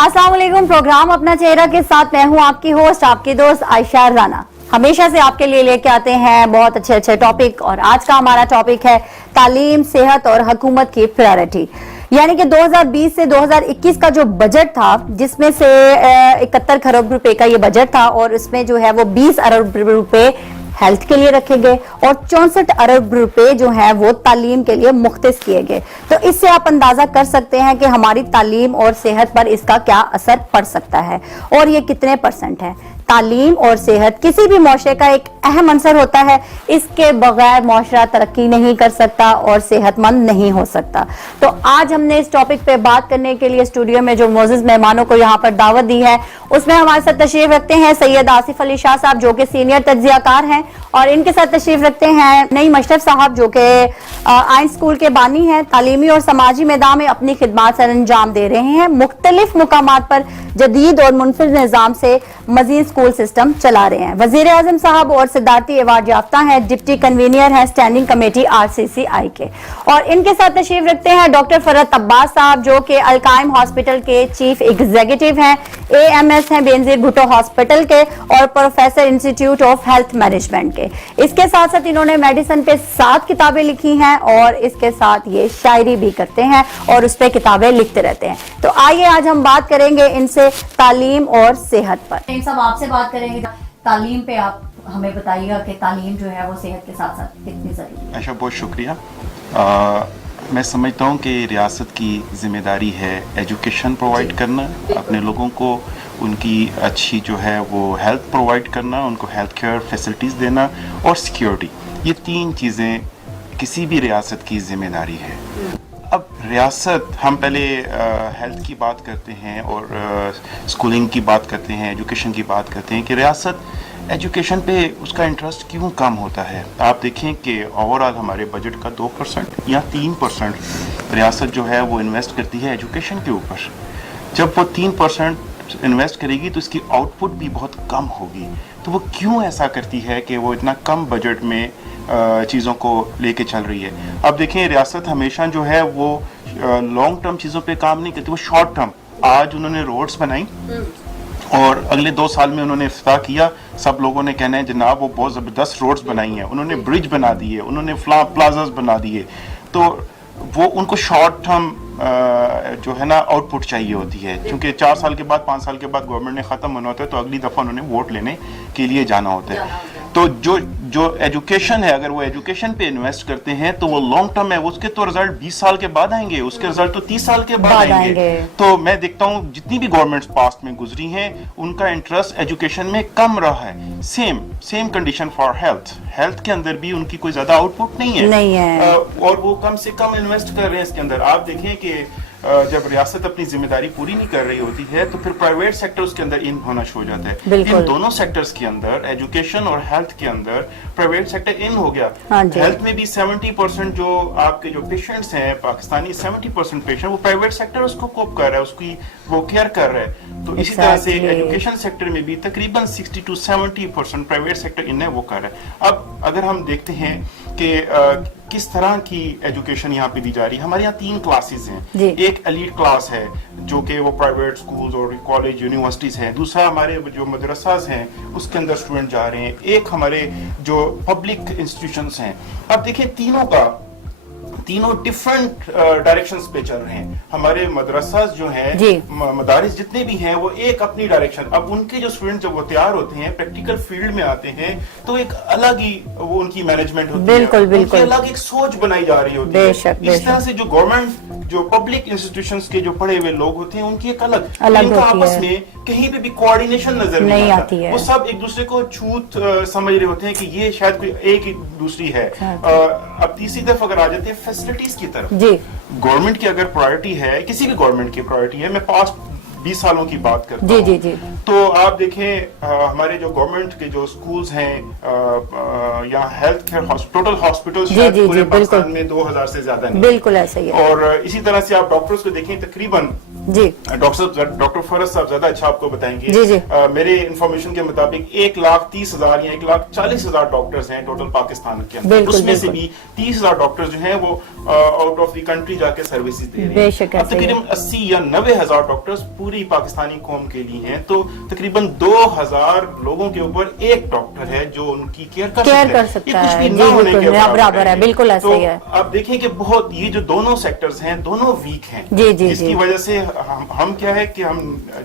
अस्सलाम वालेकुम। प्रोग्राम अपना चेहरा के साथ मैं हूं आपकी होस्ट, आपकी दोस्त आयशा राना। हमेशा से आपके लिए लेके आते हैं बहुत अच्छे अच्छे टॉपिक, और आज का हमारा टॉपिक है तालीम, सेहत और हुकूमत की प्रायोरिटी। यानी कि 2020 से 2021 का जो बजट था, जिसमें से 71 खरब रुपए का ये बजट था, और इसमें जो है वो 20 अरब रुपए हेल्थ के लिए रखे गए और 64 अरब रुपए जो है वो तालीम के लिए मुख्तस किए गए। तो इससे आप अंदाजा कर सकते हैं कि हमारी तालीम और सेहत पर इसका क्या असर पड़ सकता है, और ये कितने % है। तालीम और सेहत किसी भी मुआशरे का एक अहम अंसर होता है। इसके बगैर मुआशरा तरक्की नहीं कर सकता और सेहतमंद नहीं हो सकता। तो आज हमने इस टॉपिक पे बात करने के लिए स्टूडियो में जो मोअज़्ज़िज़ मेहमानों को यहाँ पर दावत दी है, उसमें हमारे साथ तशरीफ रखते हैं सैयद आसिफ अली शाह साहब, जो कि सीनियर तज्ज़ियाकार हैं, और इनके साथ तशरीफ रखते हैं नईम अशरफ साहब, जो कि आइन स्कूल के बानी हैं, तालीमी और समाजी मैदान में अपनी खिदमात सर अंजाम दे रहे हैं, मुख्तलिफ मुकामात पर जदीद और मुनफिज निज़ाम से मज़ीद स्कूल सिस्टम चला रहे हैं। वज़ीर आज़म साहब और सिद्धार्थी अवार्ड याफ्ता हैं, डिप्टी कन्वीनियर हैं स्टैंडिंग कमेटी RCCI के, और इनके साथ तशरीफ रखते हैं डॉक्टर फरहत अब्बास साहब, जो कि अलकायम हॉस्पिटल के चीफ एग्जीक्यूटिव हैं, AMS हैं बेनजीर भुट्टो हॉस्पिटल के, और professor institute of health management के। इसके साथ साथ इन्होंने मेडिसिन पे 7 किताबें लिखी हैं, और इसके साथ ये शायरी भी करते हैं और उस पर किताबें लिखते रहते हैं। तो आइए आज हम बात करेंगे इनसे तालीम और सेहत पर। इन सब आपसे बात करेंगे तालीम पे। आप हमें बताइएगा कि तालीम जो है वो सेहत के साथ साथ कितनी जरूरी है। अच्छा, बहुत शुक्रिया। मैं समझता हूँ कि रियासत की जिम्मेदारी है एजुकेशन प्रोवाइड करना, अपने लोगों को उनकी अच्छी जो है वो हेल्थ प्रोवाइड करना, उनको हेल्थ केयर फैसिलिटीज़ देना, और सिक्योरिटी। ये 3 चीज़ें किसी भी रियासत की जिम्मेदारी है। अब रियासत, हम पहले हेल्थ की बात करते हैं और स्कूलिंग की बात करते हैं, एजुकेशन की बात करते हैं कि रियासत एजुकेशन पे उसका इंटरेस्ट क्यों कम होता है। आप देखें कि ओवरऑल हमारे बजट का 2% या 3% रियासत जो है वो इन्वेस्ट करती है एजुकेशन के ऊपर। जब वो 3% इन्वेस्ट करेगी तो इसकी आउटपुट भी बहुत कम होगी। तो वो क्यों ऐसा करती है कि वो इतना कम बजट में चीज़ों को लेके चल रही है। अब देखें, रियासत हमेशा जो है वो लॉन्ग टर्म चीज़ों पे काम नहीं करती, वो शॉर्ट टर्म। आज उन्होंने रोड्स बनाई और अगले 2 साल में उन्होंने इफ्तिताह किया, सब लोगों ने कहना है जनाब वो बहुत ज़बरदस्त रोड्स बनाई हैं, उन्होंने ब्रिज बना दिए, उन्होंने प्लाजाज बना दिए। तो वो उनको शॉर्ट टर्म जो है ना आउटपुट चाहिए होती है, क्योंकि 4 साल के बाद 5 साल के बाद गवर्नमेंट ने ख़त्म होना होता है, तो अगली दफ़ा उन्होंने वोट लेने के लिए जाना होता है। तो जो एजुकेशन है, अगर वो एजुकेशन पे इन्वेस्ट करते हैं तो वो लॉन्ग टर्म है, उसके तो रिजल्ट 20 साल के बाद आएंगे, उसके रिजल्ट तो 30 साल के बाद आएंगे। तो मैं देखता हूँ जितनी भी गवर्नमेंट्स पास्ट में गुजरी हैं, उनका इंटरेस्ट एजुकेशन में कम रहा है। सेम कंडीशन फॉर हेल्थ के अंदर भी उनकी कोई ज्यादा आउटपुट नहीं है। और वो कम से कम इन्वेस्ट कर रहे हैं इसके अंदर। आप देखें कि जब रियासत अपनी जिम्मेदारी पूरी नहीं कर रही होती है तो फिर प्राइवेट सेक्टर उसके अंदर इन होना शुरू हो जाता है। इन दोनों सेक्टर्स के अंदर, एजुकेशन और हेल्थ के अंदर प्राइवेट सेक्टर इन हो गया। हेल्थ में भी 70% जो आपके जो पेशेंट्स हैं पाकिस्तानी, 70% पेशेंट वो प्राइवेट सेक्टर उसको कोप कर रहा है, उसकी वो केयर कर रहा है। तो इसी तरह से एजुकेशन सेक्टर में भी तकरीबन 60 to 70% प्राइवेट सेक्टर इन है, वो कर रहा है। अब अगर हम देखते हैं कि किस तरह की एजुकेशन यहाँ पे दी जा रही है, हमारे यहाँ 3 क्लासेस हैं। एक एलीट क्लास है जो कि वो प्राइवेट स्कूल्स और कॉलेज यूनिवर्सिटीज हैं, दूसरा हमारे जो मदरसास हैं उसके अंदर स्टूडेंट जा रहे हैं, एक हमारे जो पब्लिक इंस्टीट्यूशंस हैं। अब देखिए तीनों डिफरेंट डायरेक्शंस पे चल रहे हैं। हमारे मदरसास जो हैं, मदारिस जितने भी हैं, वो एक अपनी डायरेक्शन। अब उनके जो स्टूडेंट जब वो तैयार होते हैं, प्रैक्टिकल फील्ड में आते हैं, तो एक अलग ही वो उनकी मैनेजमेंट होती है, उनकी अलग एक सोच बनाई जा रही होती है। इस तरह से जो गवर्नमेंट, जो पब्लिक इंस्टीट्यूशंस के जो पढ़े हुए लोग होते हैं, उनकी एक अलग इनका आपस में कहीं पे भी कोऑर्डिनेशन नजर नहीं आती है। वो सब एक दूसरे को छूत समझ रहे होते हैं कि ये शायद कोई एक ही दूसरी है। अब तीसरी तरफ अगर आ जाते हैं फैसिलिटीज की तरफ, गवर्नमेंट की अगर प्रायोरिटी है, किसी भी गवर्नमेंट की प्रायोरिटी है, मैं पास्ट 20 सालों की बात करता हूँ, तो आप देखें हमारे जो गवर्नमेंट के जो स्कूल्स हैं या हेल्थ केयर टोटल हॉस्पिटल्स पूरे पाकिस्तान में 2000 से ज्यादा नहीं, बिल्कुल ऐसा ही है। और इसी तरह से आप डॉक्टर्स को देखें, तकरीबन जी डॉक्टर फरज साहब ज्यादा अच्छा आपको बताएंगे। जी, जी। मेरे इंफॉर्मेशन के मुताबिक 1,30,000 या 1,40,000 डॉक्टर्स हैं टोटल पाकिस्तान के अंदर, बिल्कुल, उसमें से बिल्कुल। भी 30,000 डॉक्टर्स जो हैं वो आउट ऑफ द कंट्री जाके सर्विसेज दे रहे बेशक हैं। ऐसे अब ही है। तकरीबन 80 या 90,000 डॉक्टर्स पूरी पाकिस्तानी कौम के लिए हैं, तो तकरीबन 2,000 लोगों के ऊपर एक डॉक्टर है जो उनकी केयर कर सकता सकता है। ये कुछ है। भी जी, ना होने बिल्कुल, के बराबर है, बिल्कुल ऐसे तो ही है। आप देखें कि बहुत ये जो दोनों सेक्टर्स हैं दोनों वीक हैं, जी, जी, जिसकी जी। वजह से हम क्या है कि हम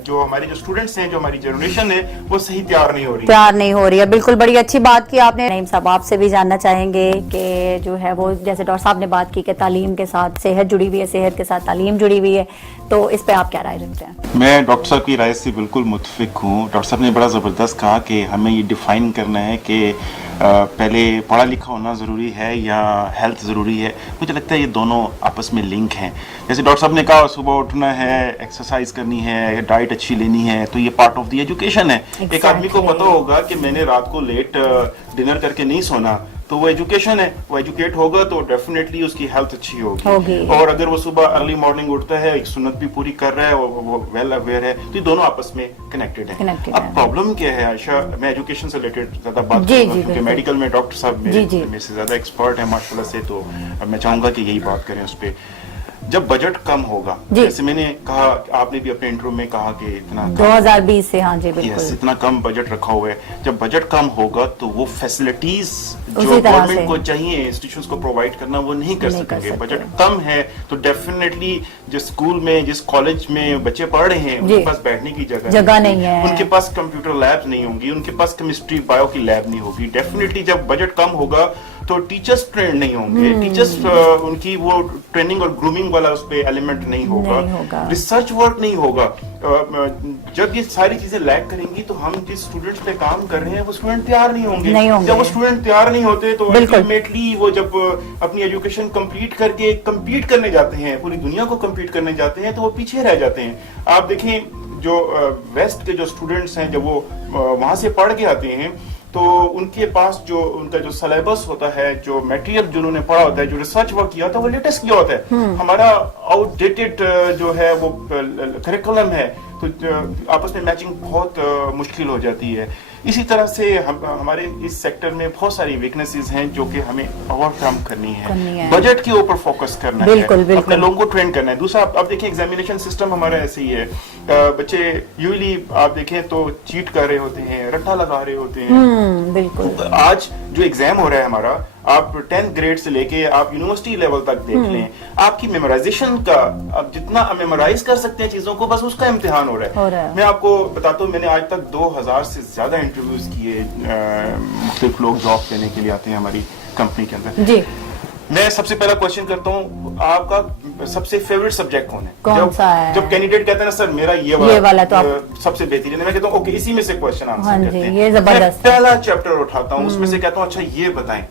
जो हमारे जो स्टूडेंट्स हैं, जो हमारी जनरेशन है, वो सही तैयार नहीं हो रही। तैयार नहीं हो रही है। बिल्कुल बड़ी अच्छी बात की आपने। नईम साहब आपसे भी जानना चाहेंगे कि जो है वो जैसे डॉक्टर साहब ने बात की कि तालीम के साथ सेहत जुड़ी हुई है, सेहत के साथ तालीम जुड़ी हुई है, तो इस पे आप क्या राय रखते हैं? मैं डॉक्टर साहब की राय से बिल्कुल मुतफिक हूँ। डॉक्टर साहब ने बड़ा ज़बरदस्त कहा कि हमें ये डिफाइन करना है कि पहले पढ़ा लिखा होना ज़रूरी है या हेल्थ ज़रूरी है। मुझे लगता है ये दोनों आपस में लिंक हैं। जैसे डॉक्टर साहब ने कहा सुबह उठना है, एक्सरसाइज करनी है, डाइट अच्छी लेनी है, तो ये पार्ट ऑफ द एजुकेशन है। एक आदमी को पता होगा कि मैंने रात को लेट डिनर करके नहीं सोना, तो वो एजुकेशन है। वो एजुकेट होगा तो डेफिनेटली उसकी हेल्थ अच्छी होगी। और अगर वो सुबह अर्ली मॉर्निंग उठता है, एक सुन्नत भी पूरी कर रहा है, वो वेल अवेयर है, तो ये दोनों आपस में कनेक्टेड है। अब प्रॉब्लम क्या है आयशा, मैं एजुकेशन से रिलेटेड ज्यादा बात करूंगा क्योंकि मेडिकल में डॉक्टर साहब मेरे से ज्यादा एक्सपर्ट है माशाल्लाह से, तो अब मैं चाहूंगा कि यही बात करें उस पर। जब बजट कम होगा, जैसे मैंने कहा, आपने भी अपने इंटरव्यू में कहा कि इतना 2020 से, हाँ जी बिल्कुल, इतना कम बजट रखा हुआ है। जब बजट कम होगा तो वो फैसिलिटीज जो गवर्नमेंट को चाहिए इंस्टीट्यूशंस को प्रोवाइड करना वो नहीं कर सकेंगे। बजट कम है तो डेफिनेटली जिस स्कूल में, जिस कॉलेज में बच्चे पढ़ रहे हैं, उनके पास बैठने की जगह नहीं है, उनके पास कंप्यूटर लैब्स नहीं होंगी, उनके पास केमिस्ट्री बायो की लैब नहीं होगी। डेफिनेटली जब बजट कम होगा तो टीचर्स ट्रेंड नहीं होंगे, टीचर्स उनकी वो ट्रेनिंग और ग्रूमिंग वाला उस पे एलिमेंट नहीं होगा, रिसर्च वर्क नहीं होगा। जब ये सारी चीजें लैक करेंगी तो हम जिस स्टूडेंट्स पे काम कर रहे हैं वो स्टूडेंट तैयार नहीं होंगे। जब वो स्टूडेंट तैयार नहीं होते तो अल्टीमेटली वो जब अपनी एजुकेशन कंप्लीट करके कम्पीट करने जाते हैं, पूरी दुनिया को कम्पीट करने जाते हैं, तो वो पीछे रह जाते हैं। आप देखें जो वेस्ट के जो स्टूडेंट्स हैं, जब वो वहां से पढ़ के आते हैं तो उनके पास जो उनका जो सिलेबस होता है, जो मटेरियल जो उन्होंने पढ़ा होता है, जो रिसर्च वर्क किया होता है, वो लेटेस्ट किया होता है। हमारा आउटडेटेड जो है वो करिकुलम है, तो आपस में मैचिंग बहुत मुश्किल हो जाती है। इसी तरह से हमारे इस सेक्टर में बहुत सारी वीकनेसेस हैं जो कि हमें ओवरकम करनी है। बजट के ऊपर फोकस करना है, अपने लोगों को ट्रेन करना है। दूसरा आप देखें एग्जामिनेशन सिस्टम हमारा ऐसे ही है, बच्चे यूजली आप देखें तो चीट कर रहे होते हैं, रट्टा लगा रहे होते हैं। बिल्कुल। आज जो एग्जाम हो रहा है हमारा, आप 10th ग्रेड से लेके आप यूनिवर्सिटी लेवल तक देख लें, आपकी मेमोराइजेशन का, आप जितना मेमोराइज कर सकते हैं चीजों को, बस उसका इम्तिहान हो रहा है। मैं आपको बताता हूँ, मैंने आज तक 2000 से ज्यादा इंटरव्यूज किए। मुख्तलिफ लोग जॉब लेने के लिए आते हैं हमारी कंपनी के अंदर जी। मैं सबसे पहला क्वेश्चन करता हूँ, आपका सबसे फेवरेट सब्जेक्ट कौन है? कौन सा है? जब कैंडिडेट कहते हैं ना सर मेरा ये वाला तो सबसे बेहतरीन है, मैं कहता हूँ ओके इसी में से क्वेश्चन आंसर करते हैं। ये जबरदस्त। पहला चैप्टर उठाता हूँ, उसमें से कहता हूँ अच्छा ये बताएं।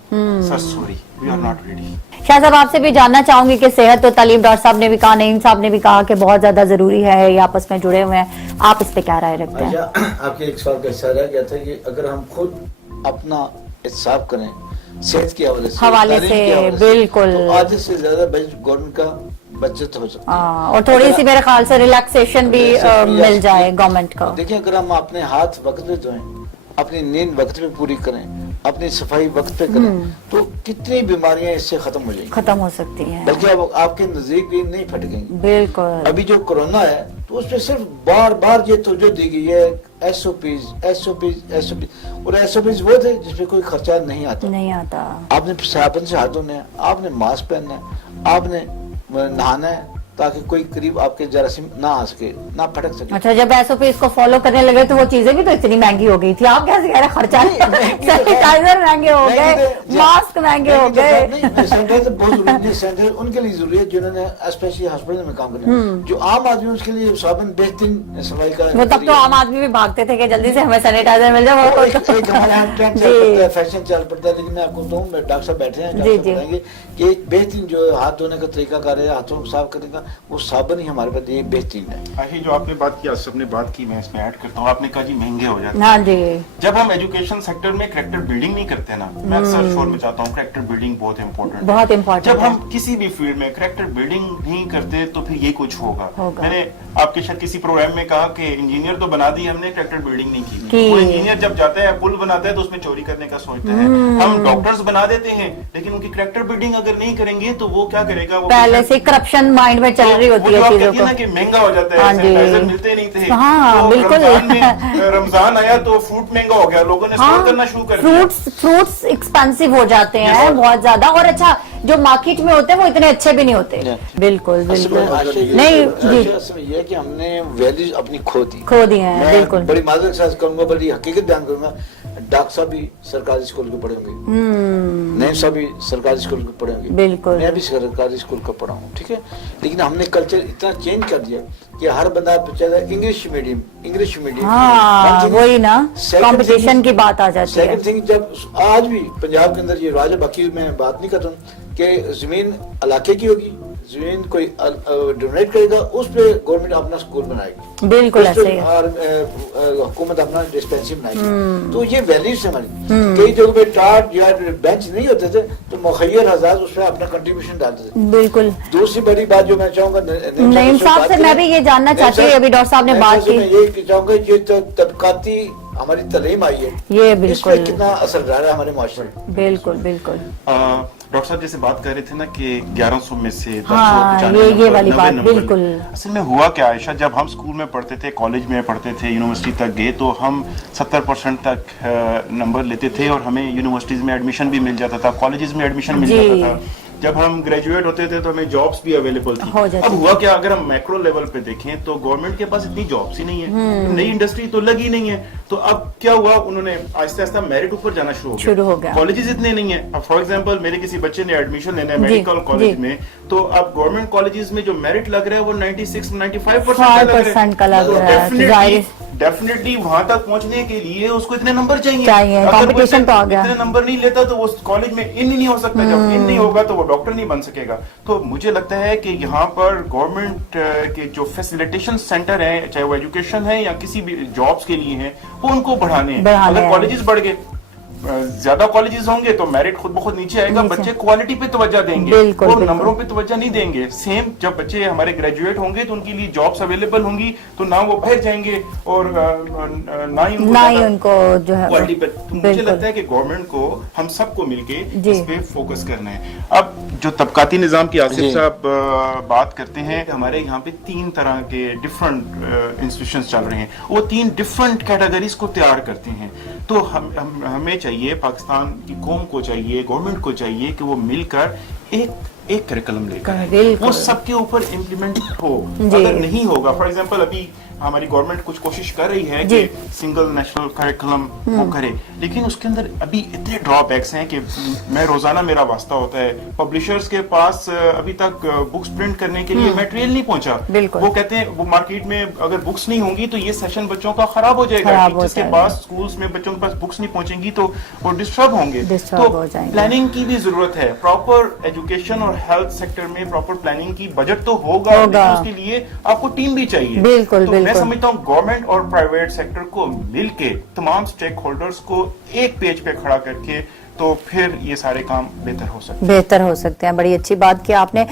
Sir sorry we are not ready. Shah साहब आपसे भी जानना चाहूंगी कि सेहत और तालीम, डॉक्टर साहब ने भी कहा, नईम साहब ने भी कहा कि बहुत ज्यादा जरूरी है, ये आपस में जुड़े हुए हैं, आप इस पे क्या राय रखते हैं? आपके एक सवाल का हिस्सा रह गया था कि अगर हम खुद अपना एहसाब करें सेहत के हवाले से बिल्कुल, तो आधे से ज्यादा बजट गवर्नमेंट का बचत हो सकती है। और थोड़ी सी मेरे ख्याल से रिलैक्सेशन भी मिल जाए गवर्नमेंट का। देखिए अगर हम अपने हाथ वक्त पे धोएं, अपनी नींद वक्त पे पूरी करें, अपनी सफाई वक्त पे करें, तो कितनी बीमारियां इससे खत्म हो जाएंगी, खत्म हो सकती हैं, बल्कि अब आपके नजदीक भी नहीं फटकेंगी। बिल्कुल। अभी जो कोरोना है तो उस पर सिर्फ बार बार ये तवज्जो दी गई है, SOPs और SOPs वो थे जिसपे कोई खर्चा नहीं आता। आपने साबुन से हाथ धोने हैं, आपने मास्क पहनना है, आपने नहाना है ताकि कोई करीब आपके जरासीम ना आ सके, ना फटक सके। अच्छा, जब SOP इसको फॉलो करने लगे तो वो चीजें भी तो इतनी महंगी हो गई थी। आप कैसे कह रहे खर्चा? सैनिटाइजर महंगे हो गए, मास्क महंगे हो गए। सैनिटाइजर बहुत जरूरी है, सैनिटाइजर उनके लिए जरूरी है जिन्होंने स्पेशली हॉस्पिटल में काम करना है। जो आम आदमी उसके लिए साबुन बेहतरीन सफाई का। वो तब तो आम आदमी भी भागते थे कि जल्दी से हमें सैनिटाइजर मिल जाए। फैशन चल पड़ता है, लेकिन मैं आपको बताऊँ, डॉक्टर साहब बैठे हैं, बताएंगे कि एक बेहतरीन जो हाथ धोने का तरीका कर रहे हैं, हाथों को साफ करने का, वो साबुन ही हमारे पास ये बेहतरीन है। आही जो आपने बात की, आसिफ ने बात की, मैं इसमें ऐड करता हूँ, आपने कहा जी महंगे हो जाते हैं। हाँ जी। जब हम एजुकेशन सेक्टर में कैरेक्टर बिल्डिंग नहीं करते ना, मैं अक्सर शोर में चाहता हूँ कैरेक्टर बिल्डिंग बहुत इंपॉर्टेंट है। बहुत इंपॉर्टेंट जब है। हम किसी भी फील्ड में कैरेक्टर बिल्डिंग नहीं करते तो फिर ये कुछ होगा। मैंने आपके शायद किसी प्रोग्राम में कहा कि इंजीनियर तो बना दी हमने, कैरेक्टर बिल्डिंग नहीं की। वो इंजीनियर जब जाता है पुल बनाता है तो उसमें चोरी करने का सोचते हैं। हम डॉक्टर्स बना देते हैं लेकिन उनकी कैरेक्टर बिल्डिंग अगर नहीं करेंगे तो वो क्या करेगा, वो पहले से करप्शन माइंड में चल रही होती है चीजों को ना कि महंगा हो जाता है, हाँ जी। सैनिटाइजर मिलते नहीं थे। हाँ, तो बिल्कुल। रमजान आया तो फ्रूट महंगा हो गया, लोगों ने स्टोर करना शुरू कर दिया। फ्रूट्स एक्सपेंसिव हो जाते हैं बहुत ज्यादा, और अच्छा जो मार्केट में होते हैं वो इतने अच्छे भी नहीं होते। बिल्कुल बिल्कुल नहीं जी, असल में ये है कि हमने वैल्यूज अपनी खो दी हैं। मैं बिल्कुल बड़ी माजरत के साथ कहूंगा, बड़ी हकीकत बयान करूंगा। डॉक्टर साहब भी सरकारी स्कूल के पढ़े होंगे, नईम साहब भी सरकारी स्कूल के पढ़े होंगे, बिल्कुल मैं भी सरकारी स्कूल का पढ़ा हूँ, ठीक है। लेकिन हमने कल्चर इतना चेंज कर दिया कि हर बंदा चाहता है इंग्लिश मीडियम। हाँ वही ना, कंपटीशन की बात आ जाती है। सेकंड थिंग, जब आज भी पंजाब के अंदर ये राज है, बाकी मैं बात नहीं कर रहा हूँ कि जमीन इलाके की होगी, जमीन कोई डोनेट करेगा, उस पे गवर्नमेंट अपना स्कूल बनाएगी, बिल्कुल ऐसे ही। और हुकूमत अपना डिस्पेंसरी बनाएगी। तो ये वैल्यूज है हमारी। कई जगह पे टाट या बेंच नहीं होते थे तो मुखैर हज़ार उस पर अपना कंट्रीब्यूशन डालते थे। बिल्कुल। दूसरी बड़ी बात जो मैं चाहूंगा नईम साहब से मैं भी ये जानना चाहती हूँ, अभी डॉक्टर साहब ने बात की, मैं ये चाहूंगा ये तो तबकाती हमारी तालीम आई है, ये बिल्कुल कितना असर डाला है हमारे माशरे में। बिल्कुल बिल्कुल। डॉक्टर साहब जैसे बात कर रहे थे ना कि 1100 में से 10 हाँ, ये वाली बात बिल्कुल। असल में हुआ क्या आयशा, जब हम स्कूल में पढ़ते थे, कॉलेज में पढ़ते थे, यूनिवर्सिटी तक गए तो हम 70% तक नंबर लेते थे और हमें यूनिवर्सिटीज में एडमिशन भी मिल जाता था, कॉलेजेस में एडमिशन मिल जाता था। जब हम ग्रेजुएट होते थे तो हमें जॉब्स भी अवेलेबल थी। अब हुआ क्या, अगर हम मैक्रो लेवल पे देखें तो गवर्नमेंट के पास इतनी जॉब्स ही नहीं है, नई इंडस्ट्री तो लगी नहीं है। तो अब क्या हुआ, उन्होंने आहिस्ता आहिस्ता मेरिट ऊपर जाना शुरू हो गया। कॉलेजेस इतने नहीं है। अब फॉर एग्जांपल मेरे किसी बच्चे ने एडमिशन लेना है मेडिकल कॉलेज में, तो अब गवर्नमेंट कॉलेजेस में जो मेरिट लग रहा है वो 96-95% का लग रहा है। डेफिनेटली वहां तक पहुंचने के लिए उसको इतने नंबर चाहिए। कंपटीशन तो आ गया। इतने नंबर नहीं लेता तो वो कॉलेज में इन नहीं हो सकता, जब इन नहीं होगा तो वो डॉक्टर नहीं बन सकेगा। तो मुझे लगता है कि यहाँ पर गवर्नमेंट के जो फैसिलिटेशन सेंटर हैं, चाहे वो एजुकेशन है या किसी भी जॉब्स के लिए हैं, वो उनको बढ़ाने हैं। अगर कॉलेजेस बढ़ गए, ज्यादा कॉलेजेस होंगे तो मेरिट खुद ब खुद नीचे आएगा, बच्चे क्वालिटी पे तवज्जो देंगे और नंबरों पे तवज्जो नहीं देंगे। सेम जब बच्चे हमारे ग्रेजुएट होंगे तो उनके लिए जॉब्स अवेलेबल होंगी तो ना वो बाहर जाएंगे और ना ही उनको जो है क्वालिटी पे। तो मुझे लगता है कि गवर्नमेंट को हम सबको मिलके इस पे फोकस करना है। अब जो तबकाती निजाम की आसिफ साहब बात करते हैं, हमारे यहाँ पे 3 तरह के डिफरेंट इंस्टीट्यूशंस चल रहे हैं, वो 3 डिफरेंट कैटेगरीज को तैयार करते हैं। तो हमें चाहिए, पाकिस्तान की कौम को चाहिए, गवर्नमेंट को चाहिए कि वो मिलकर एक करिकुलम लेकर वो सबके ऊपर इम्प्लीमेंट हो। अगर नहीं होगा, फॉर एग्जांपल अभी हमारी गवर्नमेंट कुछ कोशिश कर रही है कि सिंगल नेशनल करिकुलम वो करे, लेकिन उसके अंदर अभी इतने ड्रॉबैक्स हैं कि मैं रोजाना मेरा वास्ता होता है, पब्लिशर्स के पास अभी तक बुक्स प्रिंट करने के लिए मटेरियल नहीं पहुंचा। वो कहते हैं वो मार्केट में अगर बुक्स नहीं होंगी तो ये सेशन बच्चों का खराब हो जाएगा। टीचर्स के पास, स्कूल्स में बच्चों के पास बुक्स नहीं पहुंचेंगी तो वो डिस्टर्ब होंगे। तो प्लानिंग की भी जरूरत है, प्रॉपर एजुकेशन और हेल्थ सेक्टर में प्रॉपर प्लानिंग की। बजट तो होगा लेकिन उसके लिए आपको टीम भी चाहिए। मैं समझता हूँ गवर्नमेंट और प्राइवेट सेक्टर को मिलके तमाम स्टेक होल्डर्स को एक पेज पे खड़ा करके तो फिर ये सारे काम बेहतर हो सकते हैं। बड़ी अच्छी बात की आपने।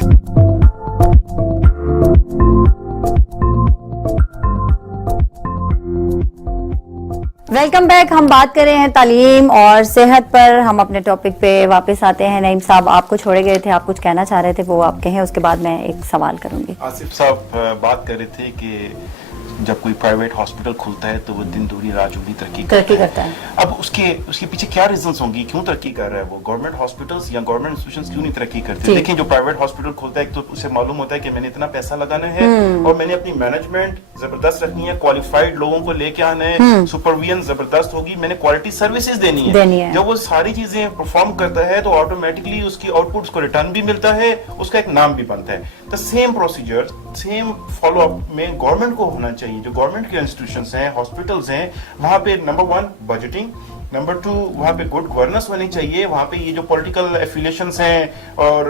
Welcome back. हम बात कर रहे हैं तालीम और सेहत पर। हम अपने टॉपिक पे वापस आते हैं। नईम साहब आपको छोड़े गए थे, आप कुछ कहना चाह रहे थे, वो आप कहें, उसके बाद मैं एक सवाल करूंगी। आसिफ साहब बात कर रहे थे कि जब कोई प्राइवेट हॉस्पिटल खुलता है तो वो दिन दूनी रात चौगुनी तरक्की करता है। अब उसके पीछे क्या रीजंस होंगी, क्यों तरक्की कर रहा है वो? गवर्नमेंट हॉस्पिटल्स या गवर्नमेंट इंस्टीट्यूशंस क्यों नहीं तरक्की करते? देखें, जो प्राइवेट हॉस्पिटल खुलता है तो उसे मालूम होता है कि मैंने इतना पैसा लगाना है और मैंने अपनी मैनेजमेंट जबरदस्त रखनी है, क्वालिफाइड लोगों को लेके आना है, सुपरविजन जबरदस्त होगी, मैंने क्वालिटी सर्विसेज देनी है। जब वो सारी चीजें परफॉर्म करता है तो ऑटोमेटिकली उसकी आउटपुट्स को रिटर्न भी मिलता है, उसका एक नाम भी बनता है। The same procedure, same follow up में गवर्नमेंट को होना चाहिए। जो गवर्नमेंट के इंस्टीट्यूशंस हैं, हॉस्पिटल्स हैं, वहां पे नंबर 1 बजटिंग, नंबर 2 वहाँ पे गुड गवर्नेंस होनी चाहिए, वहाँ पे ये जो पॉलिटिकल एफिलिएशंस हैं और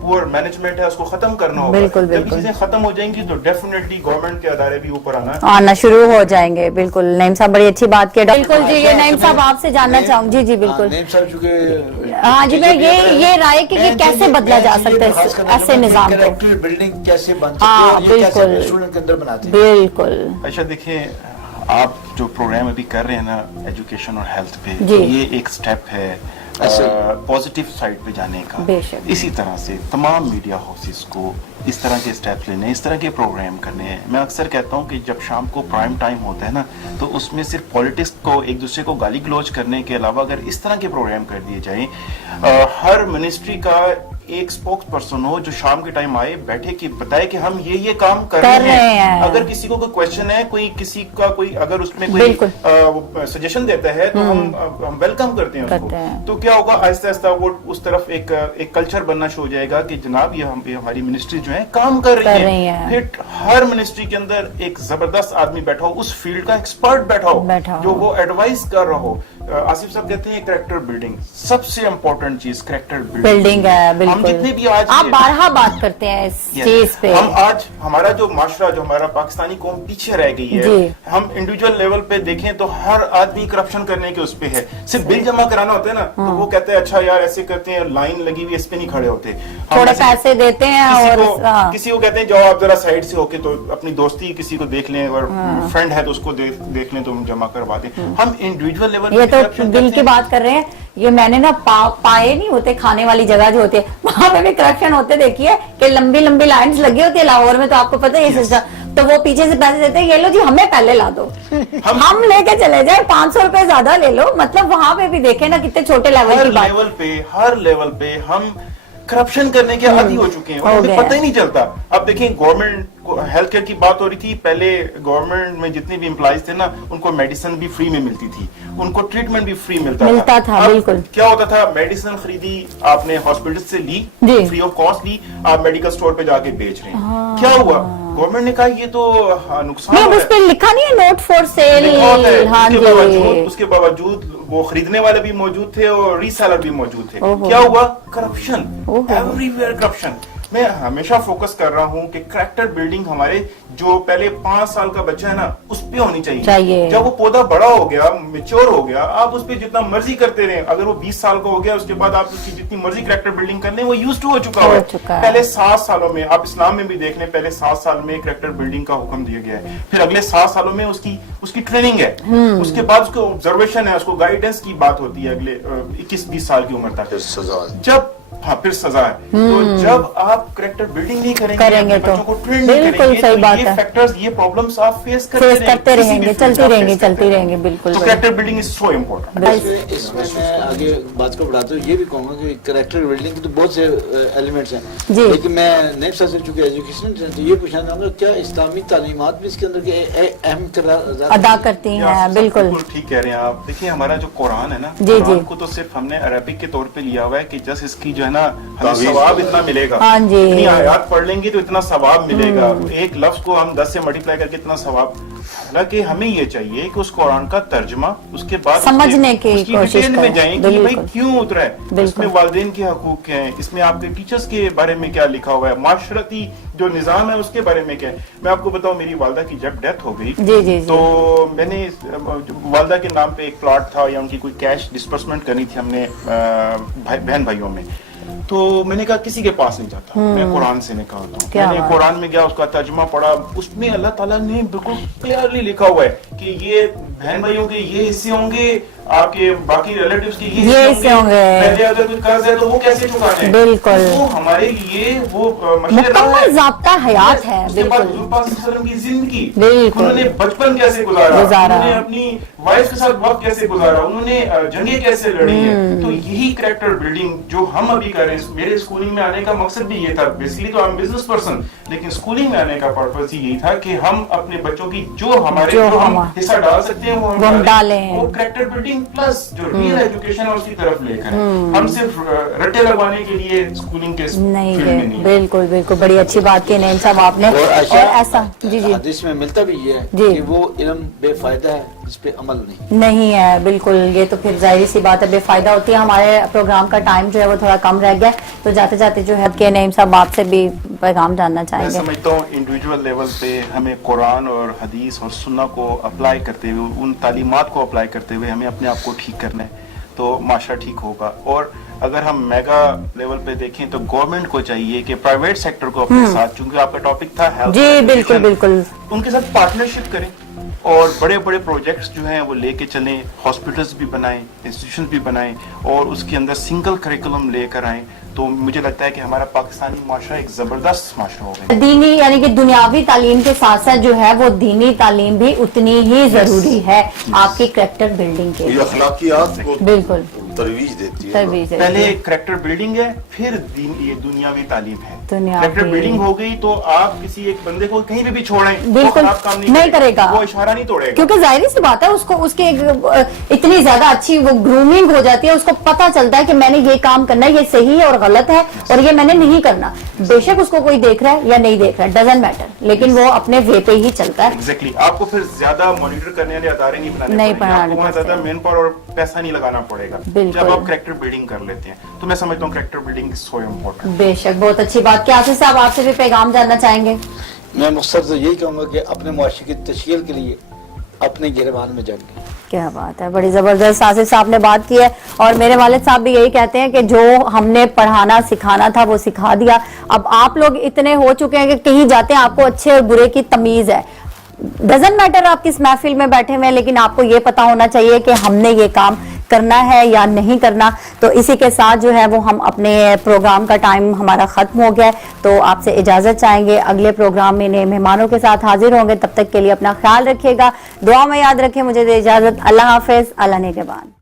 पुअर मैनेजमेंट है उसको खत्म करना होगा। बिल्कुल, जब ये बिल्कुल। चीजें खत्म हो जाएंगी तो डेफिनेटली गवर्नमेंट के अदारे भी ऊपर आना शुरू हो जाएंगे। बिल्कुल नईम साहब बड़ी अच्छी बात की। बिल्कुल जी, ये नईम साहब आपसे जानना चाहूंगी। जी जी बिल्कुल। नईम साहब चूंकि हाँ जी, मैं ये राय कि ये कैसे बदला जा सकता है ऐसे निजाम को। कैरेक्टर बिल्डिंग कैसे बन सकती हाँ, है और ये कैसे बिल्कुल। स्टूडेंट के अंदर बनाते हैं। बिल्कुल। अच्छा देखिए, आप जो प्रोग्राम अभी कर रहे हैं ना एजुकेशन और हेल्थ पे, जी। ये एक स्टेप है पॉजिटिव साइड पे जाने का। बेशक। इसी तरह से तमाम मीडिया हाउसेस को इस तरह के स्टेप्स लेने, इस तरह के प्रोग्राम करने हैं। मैं अक्सर कहता हूँ कि जब शाम को प्राइम टाइम होता है ना, तो उसमें सिर्फ पॉलिटिक्स को एक दूसरे को गाली गलौज करने के अलावा अगर इस तरह के प्रोग्राम कर दिए जाएं, हर मिनिस्ट्री का एक स्पोक्स पर्सन हो जो शाम के टाइम आए, बैठे कि बताए कि हम ये काम कर रहे हैं। अगर किसी को कोई क्वेश्चन है, कोई किसी का कोई अगर उसमें कोई सजेशन देता है तो हम वेलकम करते हैं उसको। तो क्या होगा, आहिस्ता आहिस्ता वो उस तरफ एक कल्चर बनना शुरू हो जाएगा कि जनाब ये हमारी मिनिस्ट्री जो है काम कर रही है। फिर हर मिनिस्ट्री के अंदर एक जबरदस्त आदमी बैठा हो, उस फील्ड का एक्सपर्ट बैठा हो जो वो एडवाइस कर रहा हो। आसिफ साहब कहते हैं कैरेक्टर बिल्डिंग सबसे इंपॉर्टेंट चीज कैरेक्टर बिल्डिंग है। हम जितने भी आज आप बारहा बात करते हैं इस चीज पे। हम आज हमारा जो माशरा, जो हमारा पाकिस्तानी कौम पीछे रह गई है, हम इंडिविजुअल लेवल पे देखें तो हर आदमी करप्शन करने के उस पे है। सिर्फ बिल जमा कराना होता है ना, तो वो कहते हैं अच्छा यार ऐसे करते हैं, लाइन लगी हुई इस पे नहीं खड़े होते, थोड़े पैसे देते हैं और किसी को कहते हैं जाओ आप जरा साइड से होके तो अपनी दोस्ती किसी को देख लें, और फ्रेंड है तो उसको देख लें तो हम जमा करवा दें। हम इंडिविजुअल लेवल ये तो बिल की बात कर रहे हैं। ये मैंने ना पाए नहीं होते खाने वाली जगह जो होती है, वहां पे भी करप्शन होते देखिए कि लंबी लंबी लाइंस लगी होती है लाहौर में, तो आपको पता है ये सिस्टम। तो वो पीछे से पैसे देते हैं, ये लो जी हमें पहले ला दो, हम लेके चले जाए, 500 रुपए ज्यादा ले लो। मतलब वहां पे भी देखे ना कितने छोटे लेवल की बात। हर लेवल पे हम करप्शन करने के आदी हो चुके हैं और हमें पता ही नहीं चलता। अब देखिए, गवर्नमेंट हेल्थ केयर की बात हो रही थी, पहले गवर्नमेंट में जितने भी एम्प्लॉइज थे ना, उनको मेडिसिन भी फ्री में मिलती थी, उनको ट्रीटमेंट भी फ्री मिलता था। बिल्कुल। क्या होता था, मेडिसिन खरीदी आपने हॉस्पिटल से ली, फ्री ऑफ कॉस्ट ली, आप मेडिकल स्टोर पे जाके बेच रहे हैं। क्या हुआ, गवर्नमेंट ने कहा ये तो नुकसान नहीं, उस पे लिखा नहीं है नोट फॉर सेल। उसके बावजूद वो खरीदने वाले भी मौजूद थे और रीसेलर भी मौजूद थे। क्या हुआ, करप्शन, एवरीवेयर करप्शन। मैं हमेशा फोकस कर रहा हूँ कि कैरेक्टर बिल्डिंग हमारे जो पहले 5 साल का बच्चा है ना, उस पे होनी चाहिए। जब वो पौधा बड़ा हो गया, मेच्योर हो गया, आप उस पे जितना मर्जी करते रहे। अगर वो 20 साल का हो गया, उसके बाद आप उसकी जितनी मर्जी कैरेक्टर बिल्डिंग कर लें, वो यूज्ड टू हो चुका है। पहले 7 सालों में, आप इस्लाम में भी देख लें, पहले 7 साल में कैरेक्टर बिल्डिंग का हुक्म दिया गया है। फिर अगले 7 सालों में उसकी ट्रेनिंग है, उसके बाद उसको ऑब्जर्वेशन है, उसको गाइडेंस की बात होती है अगले 21-20 साल की उम्र तक। जब फिर सजा है। तो जब आप कैरेक्टर बिल्डिंग नहीं करेंगे तो बच्चों को ट्रेन नहीं करेंगे, तो ये फैक्टर्स, ये प्रॉब्लम्स आप फेस करते रहेंगे, चलती रहेंगे। बिल्कुल। तो character building is so important. इसमें मैं आगे बात को बढ़ाता हूँ, ये भी कहूँगा कि कैरेक्टर बिल्डिंग के तो बहुत से एलिमेंट्स हैं, लेकिन मैं नईम साहब से चूंकि एजुकेशन तो ये पूछना चाहूँगा, क्या इस्लामी तालीमात भी इसके अंदर अहम किरदार अदा करती हैं? बिल्कुल ठीक कह रहे हैं आप। देखिए, हमारा जो कुरान है ना, कुरान को तो सिर्फ हमने अरबिक के तौर पे लिया हुआ है कि जस्ट इसकी जो है ना हमें सवाब इतना मिलेगा। हाँ जी। इतनी आयत पढ़ लेंगे तो इतना सवाब मिलेगा, एक लफ्ज को हम 10 से मल्टीप्लाई करके इतना सवाब। हालांकि हमें ये चाहिए कि उस कुरान का तर्जुमा, उसके बाद समझने की कोशिश में जाएं कि भाई क्यों उतरा है, इसमें वालिदैन के हकूक क्या है, इसमें आपके टीचर्स के बारे में क्या लिखा हुआ है, माशरती जो निजाम है उसके बारे में क्या है। मैं आपको बताऊं, मेरी वालदा की जब डेथ हो गई तो मैंने वालदा के नाम पे एक प्लॉट था या उनकी कोई कैश डिस्बर्समेंट करनी थी हमने बहन भाइयों में। तो मैंने कहा किसी के पास नहीं जाता, मैं कुरान से निकालता हूँ। मैंने कुरान में गया, उसका तर्जुमा पढ़ा, उसमें अल्लाह ताला ने बिल्कुल क्लियरली लिखा हुआ है कि ये बहन भाइयों के ये हिस्से होंगे, आपके बाकी रिलेटिव्स के ये हिस्से होंगे, पहले अगर कोई कर्ज है तो वो कैसे चुकाने। बिल्कुल। तो हमारे लिए वो मुकम्मल ज़ाब्ता हयात है। बिल्कुल। की जिंदगी, उन्होंने बचपन कैसे गुजारा, उन्होंने अपनी वाइफ के साथ वक्त कैसे गुजारा, उन्होंने जंगें कैसे लड़ी है। तो यही कैरेक्टर बिल्डिंग जो हम अभी कर रहे हैं। मेरे स्कूलिंग में आने का मकसद भी ये था, बेसिकली तो आई एम बिजनेस पर्सन, लेकिन स्कूलिंग में आने का पर्पस ही यही था कि हम अपने बच्चों की जो हम हिस्सा डाल सकते हैं वो हम डालें। वो कैरेक्टर बिल्डिंग प्लस जो रियल एजुकेशन है उसकी तरफ लेकर हम सिर्फ रटे लगवाने के लिए स्कूलिंग के फील्ड में नहीं। बिल्कुल बिल्कुल, बड़ी अच्छी बात की नईम साहब आपने। और ऐसा जी जी हदीस में मिलता भी ये है कि वो इल्म बेफायदा है इस पे अमल नहीं। नहीं है, बिल्कुल। ये तो फिर जाहिर सी बात है, बेफायदा होती है। हमारे प्रोग्राम का टाइम जो है वो थोड़ा कम रह गया, तो जाते जाते जो है के नईम साहब आपसे भी पैगाम जानना मैं चाहेंगे। समझता हूँ इंडिविजुअल लेवल पे हमें कुरान और हदीस और सुन्ना को अप्लाई करते हुए, उन तालीमात को अप्लाई करते हुए हमें अपने आप को ठीक करना है, तो माशरा ठीक होगा। और अगर हम मेगा लेवल पे देखें तो गवर्नमेंट को चाहिए कि प्राइवेट सेक्टर को अपने साथ, चूंकि आपका टॉपिक था हेल्थ, जी बिल्कुल बिल्कुल, उनके साथ पार्टनरशिप करें और बड़े बड़े प्रोजेक्ट्स जो हैं वो लेके चलें, हॉस्पिटल्स भी बनाएं, इंस्टीट्यूशंस भी बनाएं और उसके अंदर सिंगल करिकुलम लेकर आएं, तो मुझे लगता है कि हमारा पाकिस्तानी माशरा एक जबरदस्त माशरा होगा। दीनी यानी कि दुनियावी तालीम के साथ साथ जो है वो दीनी तालीम भी उतनी ही जरूरी है आपकी करैक्टर बिल्डिंग के ये अखलाकियात को बिल्कुल तरवीज देती है। तरवीज है। पहले करैक्टर बिल्डिंग है, फिर ये दुनियावी तालीम है। दुनियावी। करैक्टर बिल्डिंग हो गई तो आप किसी एक बंदे को कहीं पे भी छोड़ें, वो बिल्कुल खराब काम नहीं करेगा, वो इशारा नहीं तोड़ेगा, क्योंकि जाहिर सी बात है उसको उसके इतनी ज्यादा अच्छी वो ग्रूमिंग हो जाती है, उसको पता चलता है कि मैंने ये काम करना है, ये सही है और गलत है और ये मैंने नहीं करना। बेशक उसको कोई देख रहा है या नहीं देख रहा है, डजंट मैटर, लेकिन वो अपने वे पे ही चलता है। एग्जैक्टली। आपको फिर ज्यादा मॉनिटर करने वाले अदारे नहीं बनाने नहीं पड़ेंगे, बनाने आपको वहाँ पड़ते। ज्यादा मैन पावर और पैसा नहीं लगाना पड़ेगा बिल्कुल। जब आप करैक्टर बिल्डिंग कर लेते हैं। तो मैं समझता हूँ character building is so important. बेशक, बहुत अच्छी बात। क्या आसिफ साहब आपसे भी पैगाम जानना चाहेंगे? मैं मकसद तो यही कहूँगा कि अपने मुआशरे की तश्कील के लिए अपने गिरबान में जंगे। क्या बात है, बड़ी जबरदस्त आसिफ साहब ने बात की है और मेरे वालिद साहब भी यही कहते हैं कि जो हमने पढ़ाना सिखाना था वो सिखा दिया। अब आप लोग इतने हो चुके हैं कि कहीं जाते हैं आपको अच्छे और बुरे की तमीज है। डजंट मैटर आप किस महफिल में बैठे हुए हैं, लेकिन आपको ये पता होना चाहिए कि हमने ये काम करना है या नहीं करना। तो इसी के साथ जो है वो हम अपने प्रोग्राम का टाइम हमारा खत्म हो गया है, तो आपसे इजाजत चाहेंगे। अगले प्रोग्राम में नए मेहमानों के साथ हाजिर होंगे, तब तक के लिए अपना ख्याल रखिएगा, दुआ में याद रखें। मुझे दे इजाजत, अल्लाह हाफिज, अल्लाह निगहबान।